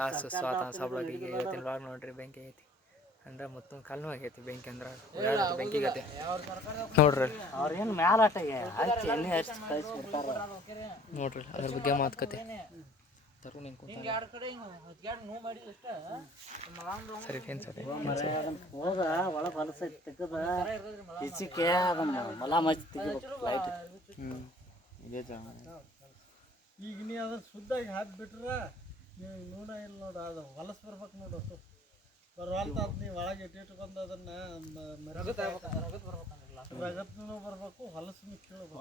ತಾಸು ಸ್ವಾತ ಸೊಬ್ಳಾಗಿಗೆ ಇವತ್ತಿನ ವ್ಲಾಗ್ ನೋಡ್ರಿ ಬೆಂಕಿ ಐತಿ ಅಂದ್ರೆ ಮತ್ತೊಂದು ಕಲ್ಲು ಆಗೈತಿ ಬೆಂಕಿ ಅಂದ್ರೆ ಬೆಂಕಿ ಗತಿ ನೋಡ್ರಿ ಅವ್ರೇನು ಮ್ಯಾಲಾಟಗೆ ಹಚ್ಚಿ ಎಣ್ಣೆ ಹಚ್ಚಿ ಕಳಿಸ್ಬಿಡ್ತಾರ ನೋಡ್ರಿ ಅದ್ರ ಬಗ್ಗೆ ಮಾತುಕತೆ ತರುಣ್ ಸರಿ ಏನು ಸರಿ ಹೋಗ ಒಳಗೆ ಹೊಲಸ ತೆಗೆದ ಹೆಚ್ಚಿಗೆ ಅದನ್ನ ಮಲ ಮಚ್ಚಿ ತೆಗಿಬೇಕು ಲೈಟ್ ಇದೇ ಈಗ ನೀ ಅದನ್ನ ಶುದ್ಧಾಗಿ ಹಾಕ್ಬಿಟ್ರ ನೀವು ನೋಡ ಇಲ್ಲ ನೋಡು ಅದು ಹೊಲಸು ಬರ್ಬೇಕು ನೋಡು ಬರವಾಲ್ತ ನೀವು ಒಳಗೆ ಇಟ್ಟಿಟ್ಕೊಂಡು ಅದನ್ನ ರಗತ್ನು ಬರ್ಬೇಕು ಹೊಲಸು ಕೀಳಬೇಕು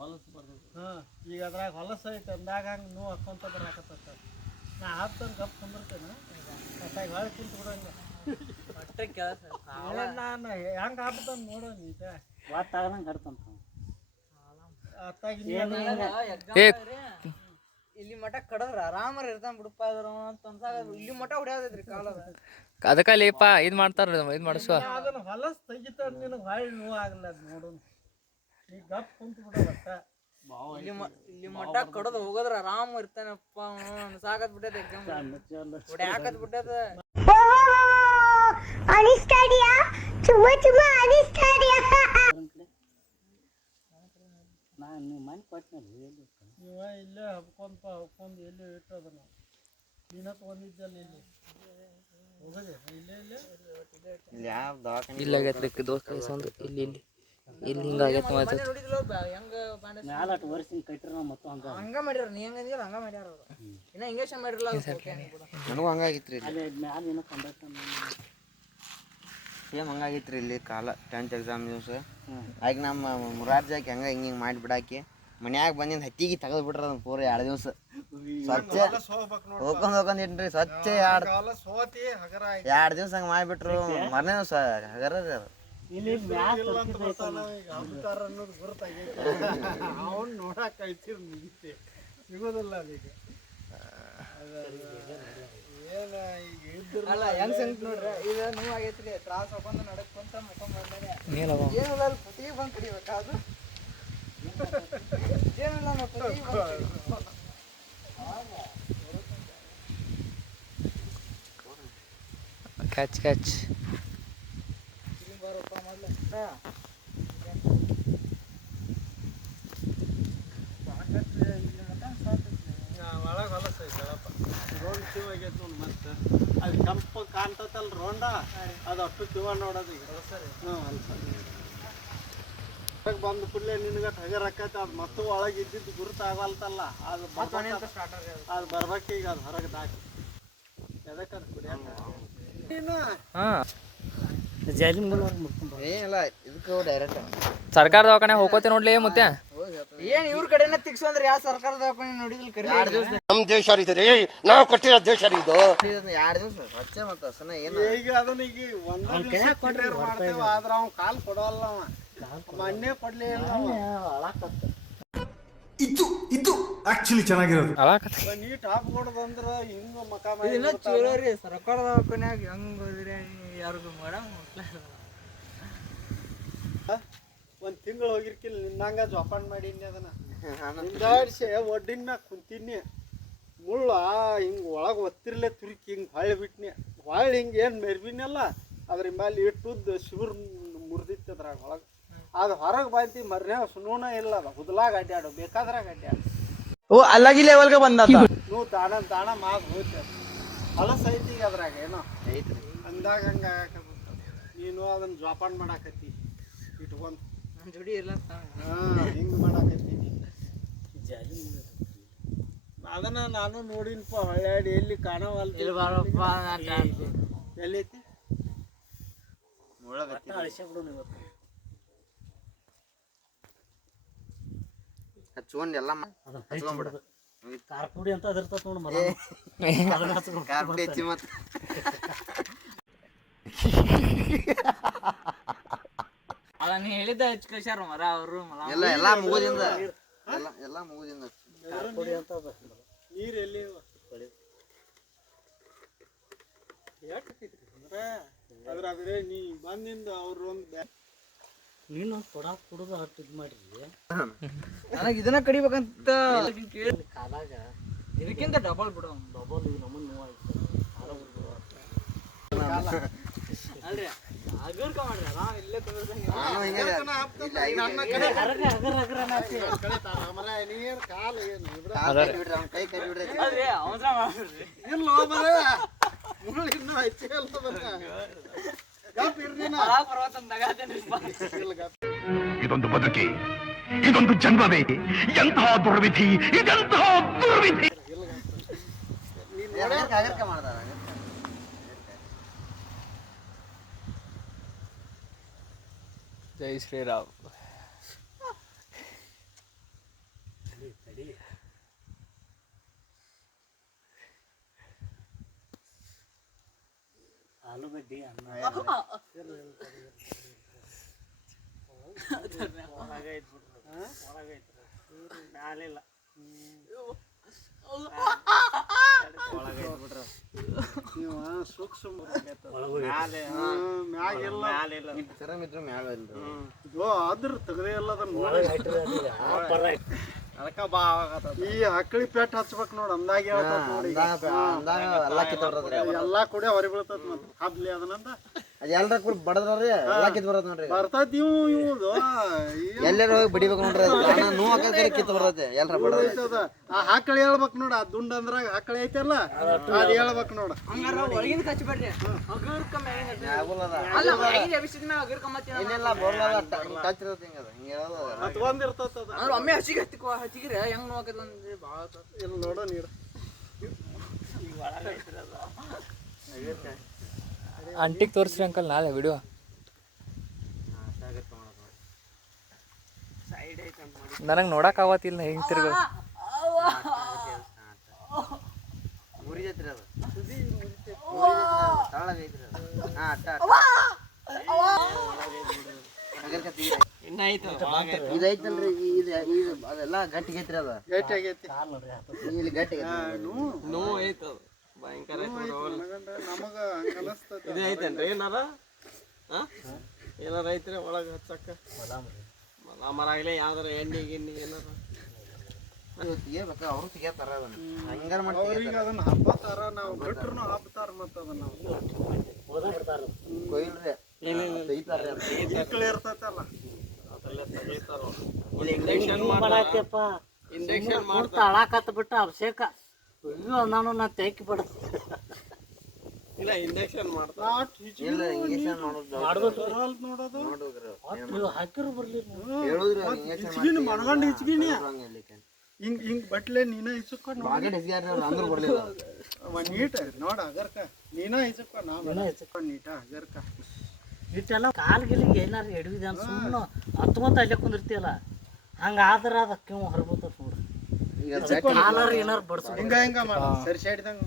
ಹೊಲಸು ಬರ್ಬೇಕು ಹಾಂ ಈಗ ಅದ್ರಾಗ ಹೊಲಸು ಐತೆ ಅಂದಾಗ ಹಂಗೆ ನೋವು ಹಾಕ್ಕೊಂತ ಬರಾಕತ್ತ ನಾ ಹಾಕ್ತಂಗೆ ಗಪ್ ಕುಂದಿರ್ತೇನೆ ಅಷ್ಟಾಗಿ ಹೊಳೆ ಕುಂತು ಬಿಡಂಗ ನಾನು ಹೆಂಗೆ ಹಾಕ್ತಾನೆ ನೋಡೋ ನೀಟ ವಾತಾಗಂಗೆ ಕಟ್ತಂತ ಇಲ್ಲಿ ಮಠ ಕಡದ್ರ ಆರಾಮರ ಇರ್ತಾನ ಬಿಡಪ್ಪ ಅಂತ ಇಲ್ಲಿ ಮಠ ಹೊಡ್ಯಾದೈತ್ರಿ ಕಾಲದ ಅದಕ್ಕಲ್ಲಿಪ್ಪ ಇದು ಮಾಡ್ತಾರ ಇದು ಮಾಡಿಸುವ ಅದನ್ನ ಹೊಲಸು ತೆಗಿತಾರ ನಿನಗೆ ಹೊಳ್ಳಿ ನೋವು ಆಗಲ್ಲ ಅದು ನೋಡೋಣ ಈಗ ಗಪ್ ಕುಂತು ಬಿಡೋ ಒಟ್ಟ ಇಲ್ಲಿ ಮಠ ಕಡದ್ ಹೋಗದ್ರ ಆರಾಮ ಇರ್ತಾನಪ್ಪ ಸಾಕತ್ ಬಿಟ್ಟದ ಎಕ್ಸಾಮ್ ಹೊಡ್ಯಾಕತ್ ಬಿಟ್ಟದ ಅನಿಸ್ತಾಡಿಯಾ ಚುಮ್ಮ ಚುಮ್ಮ ಅನಿಸ್ತಾಡಿಯಾ ನಾನು ನೀವು ಮನೆ ಕೊಟ್ಟನಲ್ಲಿ ಇವ ಇಲ್ಲೇ ಹಬ್ಕೊಂಡು ಎಲ್ಲಿ ಇಟ್ಟದ ನಾವು ನೀನ ತೊಗೊಂಡಿದ್ದಲ್ಲ ಇಲ್ಲಿ ಹೋಗದೆ ಇಲ್ಲೇ ಇಲ್ಲಾಗೈತ್ರಿ ದೋಸ್ತ ಒಂದು ಇಲ್ಲಿ ಇಲ್ಲಿ ಇಲ್ಲಿ ಹಿಂಗಾಗೈತೆ ಮಾತು ಮ್ಯಾಲಾಟ ವರ್ಷ ಕಟ್ಟಿರ ಮತ್ತು ಹಂಗ ಮಾಡ್ಯಾರ ನೀ ಹೆಂಗಂದಿಲ್ಲ ಹಂಗ ಮಾಡ್ಯಾರ ಅವ್ರು ಇನ್ನ ಇಂಜೆಕ್ಷನ್ ಮಾಡಿರಲ್ಲ ನನಗೂ ಹಂಗಾಗಿತ್ರಿ ಅಲ್ಲಿ ಮ್ಯಾಲ ಏನೋ ಕಂಡಕ್ಟರ್ ಸೇಮ್ ಹಂಗಾಗಿತ್ರಿ ಇಲ್ಲಿ ಕಾಲ 10th ಎಕ್ಸಾಮ್ ದಿವಸ ಆಗ ನಮ್ಮ ಮುರಾರ್ಜಾಕಿ ಹಂಗೆ ಹಿಂಗೆ ಮಾಡ್ಬಿಡಾಕಿ ಮನ್ಯಾಗ ಬಂದಿಂದ ಹತ್ತಿಗೆ ತೆಗೆದು ಬಿಟ್ರ ಅದನ್ನ ಪೂರ 2 ದಿವಸ ಸ್ವಚ್ಛ ಹೋಗ್ಕೊಂಡ್ ಇಟ್ರಿ ಸ್ವಚ್ಛ 2 ದಿವಸ ಹಂಗೆ ಮಾಡಿಬಿಟ್ರು ಮರನೇ ದಿವಸ ಹಗರ ಇಲ್ಲಿ ಮ್ಯಾಲ ಅನ್ನೋದು ಗುರುತಾಗೈತೆ ಅವನು ನೋಡಕ್ ಕಳ್ಸಿರ್ ಮುಗಿತೆ ಸಿಗೋದಿಲ್ಲ ಅದಕ್ಕೆ ಏನ ಈಗ ಇದ್ರ ಅಲ್ಲ ಹೆಂಗ್ ಸಂಗತಿ ನೋಡ್ರಿ ಈಗ ನೋವು ಆಗೈತ್ರಿ ತ್ರಾಸ ಹಾಕೊಂಡ್ ನಡಕೊಂತ ಮುಖಂಡ್ ಬಂದ್ರೆ ನೀಲವ ಏನಿಲ್ಲ ಅಲ್ಲಿ ಪುಟಿಗೆ ಬಂದು ಕಡಿಬೇಕಾ ಅದು ಏನಿಲ್ಲ ನಾವು ಪುಟಿಗೆ ಬಂದು ಕ್ಯಾಚ್ ಕ್ಯಾಚ್ ಬರಪ್ಪ ಮೊದ್ಲು ಒಳಗೆ ಹೊಲಸ ಐತಳಪ್ಪ ರೋಡ್ ಕಿವ್ ಆಗೈತೆ ನೋಡಿ ಮತ್ತೆ ಅದು ಕೆಂಪು ಕಾಣ್ತತಲ್ಲ ರೋಂಡ ಅದು ಅಷ್ಟು ಕಿವ ನೋಡೋದು ಈಗ ಹ್ಞೂ ಹೊರಗೆ ಬಂದ ಕೂಡಲೇ ನಿನಗೆ ಹಗರ್ ಹಾಕೈತೆ ಅದು ಮತ್ತು ಒಳಗೆ ಇದ್ದಿದ್ದು ಗುರುತಾಗಲ್ತಲ್ಲ ಅದು ಅದು ಬರ್ಬೇಕು ಈಗ ಅದು ಹೊರಗೆ ದಾಟಿ ಎದಕ್ಕೆ ಅದು ಕುಡಿಯಲ್ಲ ಹಾಂ ಜೈಲಿನ ಮೂಲಕ ಮುಟ್ಕೊಂಡು ಏನಿಲ್ಲ ಇದಕ್ಕೆ ಡೈರೆಕ್ಟ್ ಸರ್ಕಾರ ದವಾಖಾನೆ ಹೋಗೋತೆ ನೋಡ್ಲಿ ಮತ್ತೆ ಏನ್ ಇವ್ರ ಕಡೆನ ತಿಕ್ಸು ಅಂದ್ರೆ ಯಾವ ಸರ್ಕಾರ ದವಾಖಾನೆ ನೋಡಿದಿಲ್ಲ ಕರಿ ನಮ್ಮ ದೇಶ ರೀ ನಾವು ಕೊಟ್ಟಿರೋ ದೇಶ ಇದು 2 ದಿವಸ ಸ್ವಚ್ಛ ಮತ್ತು ಹಸನ ಏನು ಈಗ ಅದನ್ನ ಈಗ ಒಂದೇ ಮಾಡ್ತೇವೆ ಆದ್ರೆ ಅವ್ನು ಕಾಲು ಕೊಡೋಲ್ಲ ಅವ ಮೊನ್ನೆ ಕೊಡ್ಲೇ ಇಲ್ಲ ಇದು ಆಕ್ಚುಲಿ ಚೆನ್ನಾಗಿರೋದು ನೀ ಟಾಪ್ ಕೊಡೋದಂದ್ರ ಹಿಂಗ ಮಕ ಇದನ್ನ ಚಲೋ ರೀ ಸರ್ಕಾರ ದವಾಖಾನ್ಯಾಗ ಹೆಂಗ್ ಹೋದ್ರಿ ಯಾರಿಗೂ ಮಾಡಂಗ್ ಒಂದ್ ತಿಂಗಳು ಹೋಗಿರ್ಕಿಲ್ಲ ನಿನ್ನಂಗ ಜೋಪಾನ ಮಾಡೀನಿ ಅದನ್ನ ಹಿಂದಾಡ್ಸಿ ಒಡ್ಡಿನ ಮ್ಯಾಗ ಕುಂತೀನಿ ಮುಳ್ಳ ಹಿಂಗೆ ಒಳಗೆ ಒತ್ತಿರ್ಲೆ ತುರುಕಿ ಹಿಂಗೆ ಹೊಳ್ಳಿ ಬಿಟ್ನಿ ಹೊಳ್ಳಿ ಹಿಂಗೆ ಏನು ಮೆರ್ಬಿನಲ್ಲ ಅದ್ರ ಮೇಲೆ ಇಟ್ಟುದ್ದು ಶಿವರ್ ಮುರಿದಿತ್ತು ಅದ್ರಾಗ ಒಳಗೆ ಅದು ಹೊರಗೆ ಬಂತಿ ಮರ್ನೇ ಸುನೂನ ಇಲ್ಲ ಅದ ಹುದಲಾಗ ಅಡ್ಡಾಡು ಬೇಕಾದ್ರಾಗ ಅಡ್ಡಾಡು ಓ ಅಲ್ಲಾಗಿ ಲೆವೆಲ್ಗೆ ಬಂದ ನೀವು ತಾಣ ಮಾತು ಹೋಯ್ತು ಹೊಲಸ ಐತಿ ಈಗ ಅದ್ರಾಗ ಏನೋ ಐತ್ರಿ ಅಂದಾಗ ಹಂಗೆ ನೀನು ಅದನ್ನ ಜೋಪಾನ ಮಾಡಾಕತ್ತಿ ಇಟ್ಕೊಂತ ಜೋಡಿ ಇಲ್ಲ ಹಿಂಗೆ ಮಾಡಾಕತ್ತೀನಿ ಅದನ್ನ ನಾನು ನೋಡಿನಪ್ಪ ಹೊಳ್ಯಾಡಿ ಎಲ್ಲಿ ಕಾಣವಲ್ತಿ ಎಲ್ಲೈತಿ ಹಚ್ಕೊಂಡು ಎಲ್ಲ ಹಚ್ಕೊಂಡ್ಬಿಡ ಕಾರ್ಪುಡಿ ಅಂತ ಅದಿರ್ತದ ನೋಡು ಮರ ಕಾರ್ಪುಡಿ ಹಚ್ಚಿ ಮತ್ತೆ ಅಲ್ಲ ನೀ ಹೇಳಿದ್ದ ಹಚ್ಚ ಕಳ್ಸ್ಯಾರ ಮರ ಅವರು ಎಲ್ಲ ಮುಗುದಿಂದ ಎಲ್ಲ ಮುಗುದಿಂದ ಕಾರ್ಪುಡಿ ಅಂತ ಅದ ನೀರು ಎಲ್ಲಿ ಅದ್ರಾಗ್ರೆ ನೀ ಬಂದಿಂದ ಅವ್ರು ಒಂದು ನೀನು ಕುಡುದು ಹಟ್ಟು ಇದು ಮಾಡಿದ್ವಿ ನನಗೆ ಇದನ್ನ ಕಡಿಬೇಕಂತ ಕಾಲಾಗ ಇದಕ್ಕಿಂತ ಡಬಲ್ ಬಿಡು ಡಬಲ್ ನಮ್ಮನ್ನು ನೋವಾಯ್ತು ಅಲ್ರಿ ಅಗರ್ಕ ಮಾಡ್ರಿ ಆರಾಮ್ ಇಲ್ಲೇ ಕುಂದ್ರದಂಗೆ ನಾನು ಹಿಂಗೆ ನನ್ನ ಕಡೆ ಅಗರ ಅಗರ ಅಗರ ಅನ್ನತ್ತಿ. ಕಳಿತಾನ ಮರ ನೀರ್ ಕಾಲು ಏನು ಇಬ್ರ ಬಿಡ್ರಿ ಅವ್ನ ಕೈ ಬಿಡ್ರಿ ಅಲ್ರಿ ಅವಸರ ಮಾಡ್ರಿ ಇಲ್ಲ ಮರ ಮುಳ್ಳು ಇನ್ನೂ ಹೆಚ್ಚೆ ಅಲ್ಲ ಮರ ಗಪ್ ಇರ್ದಿನ ಪರ್ವತ ನಗಾತೇನ್ರಿ ಇಲ್ಲ ಗಪ್ ಇದೊಂದು ಬದುಕಿ ಇದೊಂದು ಜನ್ಮವೇ ಎಂತಹ ದುರ್ವಿಧಿ ಇದೆಂತಹ ದುರ್ವಿಧಿ ಅಗರ್ಕ ಮಾಡ್ದಾರ ಜೈ ಶ್ರೀರಾಮ್. ಆಲೂಗಡ್ಡಿ ಅನ್ನ ಮ್ಯಾಲಿಲ್ಲ ನೀವು ಸೂಕ್ಷ್ಮ ಸರಮಿದ್ರು ಮ್ಯಾಲ ಇಲ್ರಿ ಇದು ಆದ್ರ ತೆಗದೇ ಇಲ್ಲ ಅದನ್ನ ಅದಕ್ಕ ಬಾ ಈ ಆಕಳಿ ಪೇಟ್ ಹಚ್ಬೇಕು ನೋಡ್ ಅಂದಾಗ ಹೇಳ್ತದ ನೋಡಿ ಎಲ್ಲ ಕಿತ್ತೋಡ್ರಿ ಎಲ್ಲಾ ಕೂಡ ಹೊರಗೆ ಬೀಳ್ತದ ಮತ್ತೆ ಹಬ್ಲಿ ಅದನ್ನಂದ ಅದು ಎಲ್ಲರ ಕೂಡ ಬಡದ್ರಿ ಎಲ್ಲ ಕಿತ್ ಬರೋದ್ ನೋಡ್ರಿ ಬರ್ತೈತಿ ಇವ್ದು ಎಲ್ಲರೂ ಹೋಗಿ ಬಡಿಬೇಕು ನೋಡ್ರಿ ನೋವು ಹಾಕಿ ಕಿತ್ ಬರ್ತೈತೆ ಎಲ್ಲರ ಬಡದ ಆ ಆಕಳಿ ಹೇಳ್ಬೇಕು ನೋಡ ಆ ದುಂಡ ಅಂದ್ರಾಗ ಆಕಳಿ ಐತಲ್ಲ ಅದ್ ಹೇಳ್ಬೇಕು ನೋಡ ಹಂಗಾರ ಒಳಗಿಂದ ಕಚ್ಬೇಡ್ರಿ ಅಗರ್ಕ ಮ್ಯಾಗಿನ ಅಲ್ಲ ಮ್ಯಾಗಿನ ಎಬಿಸಿದ ಮ್ಯಾಗ ಅಗರ್ಕ ಮತ್ತೆ ಇನ್ನೆಲ್ಲ ಬೋರ್ಲಾಗ ಕಚ್ಚಿರೋದು ಹಿಂಗದ ಹಿಂಗೆ ಹೇಳೋದು ಮತ್ ಒಂದ್ ಇರ್ತದ ಅಂದ್ರೆ ಒಮ್ಮೆ ಹಚ್ಚಿಗ್ರೆ ಹೆಂಗ್ ನೋವಾಕೈತಿ ಅಂದ್ರೆ ಭಾಳ ಇಲ್ಲಿ ನೋಡ ನೀರು ಅಂಟಿಗೆ ತೋರಿಸ್ರಿ ಅಂಕಲ್ ನಾಳೆ ವಿಡಿಯೋ. ನನಗೆ ನೋಡಕ್ಕಾಗತ್ತಿಲ್ಲ ಹೆಂಗೆ ತಿರ್ಗ ಮುರಿದೈತ್ರಿ ಅದು ತಳಗೈತ್ರಿ ಅದು ಹಾಂ ಅಟ್ಟ ಇದೈತಲ್ರಿ ಇದು ಅದೆಲ್ಲ ಗಟ್ಟಿಗೈತ್ರಿ ಅದು ಗಟ್ಟಿ ಆಗೈತಿ ಇಲ್ಲಿ ಗಟ್ಟಿ ನೋವು ಐತೆ ಅದು ಭಯಂಕರ ನಮಗ ಹಂಗ ಅನಸ್ತದ ಇದು ಐತೇನ್ರಿ ಏನಾರ ಏನಾರ ಐತ್ರಿ ಒಳಗೆ ಹಚ್ಚಕ್ಕ ಮರ ಆಗಲಿ ಯಾವ್ದಾರ ಎಣ್ಣೆ ಗಿಣ್ಣಿ ಏನಾರ ತೆಗಿಬೇಕು ಅವರು ತೆಗಿತಾರ ಅದನ್ನ ಹಂಗಾರ ಅವ್ರಿಗೆ ಅದನ್ನ ಹಬ್ಬತಾರ ನಾವು ಬಿಟ್ರು ಹಬ್ಬತಾರ ಮತ್ತ ಅದನ್ನ ಕೊಯ್ಲ್ರಿ ತೆಗಿತಾರ್ರಿ ಇಕ್ಕಳಿ ಇರ್ತೈತಲ್ಲ ಮಾಡಾಕ್ಯಪ್ಪ ಇಂಜೆಕ್ಷನ್ ಅಳಾಕತ್ತ ಬಿಟ್ಟ ಅಭಿಷೇಕ ಅಯ್ಯೋ ನಾನು ನಾ ತೆಕ್ಕಿ ಬಿಡ ಇಲ್ಲ ಇಂಜೆಕ್ಷನ್ ಮಾಡ್ತಾರ ಇಲ್ಲ ಇಂಜೆಕ್ಷನ್ ಮಾಡೋದು ನೋಡೋದು ನೋಡ್ರಿ ಹಾಕಿರು ಬರ್ಲಿ ಹೇಳುದ್ರಿ ಹಿಚ್ಗಿನಿ ಮಣ್ಗಂಡು ಹಿಚ್ಗಿನಿ ಇಂಜೆಕ್ಷನ್ ಹಿಂಗ್ ಹಿಂಗ್ ಬಟ್ಲೆ ನೀನ ಹಿಚ್ಕೊಂಡು ಬಾಗೆಟ್ ಹಿಸ್ಗ್ಯಾರ್ರಿ ಅವ್ರು ಅಂದ್ರ ಬರ್ಲಿಲ್ಲ ನೀಟ ನೋಡ ಅಗರ್ಕ ನೀನ ಹಿಚ್ಕೊ ನಾ ನೀಟ ಅಗರ್ಕ ಇಟ್ಟೆಲ್ಲ ಕಾಲ್ಗಿಲಿಗೆ ಏನಾರು ಎಡವಿದ ಅಂತ ಸುಮ್ಮನೆ ಹತ್ಕೊಂತ ಅಲ್ಲೇ ಕುಂದಿರ್ತೀಯಲ್ಲ ಹಂಗ ಆದ್ರ ಅದಕ್ಕೆ ಹೊರಬತ್ತ ನೋಡ್ರಿ ಕಾಲಾರ ಏನಾರು ಬಡ್ಸ ಹಿಂಗ ಹಿಂಗ ಮಾಡ ಸರಿ ಸೈಡ್ದಂಗ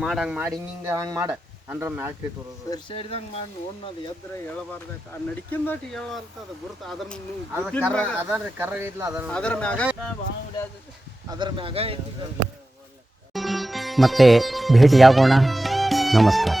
ಮಾಡ ಹಂಗೆ ಮಾಡಿ ಹಿಂಗ ಹಂಗೆ ಮಾಡ ಅಂದ್ರ ಮ್ಯಾಚ್ ಬರೋದು ಸರಿ ಸೈಡ್ದಂಗ ಮಾಡಿ ನೋಡ್ ಎದ್ರ ಹೇಳಬಾರ್ದ ಆ ನಡಿಕಿಂದಾಟಿ ಹೇಳಲ್ತದ ಗುರುತ ಅದನ್ನ ಅದು ಕರ್ರ ಅದನ್ರಿ ಕರ್ರಾಗೈತ್ಲ ಅದನ್ನ ಅದ್ರ ಮ್ಯಾಗ ಐತಿ ಮತ್ತೆ ಭೇಟಿಯಾಗೋಣ. ನಮಸ್ಕಾರ.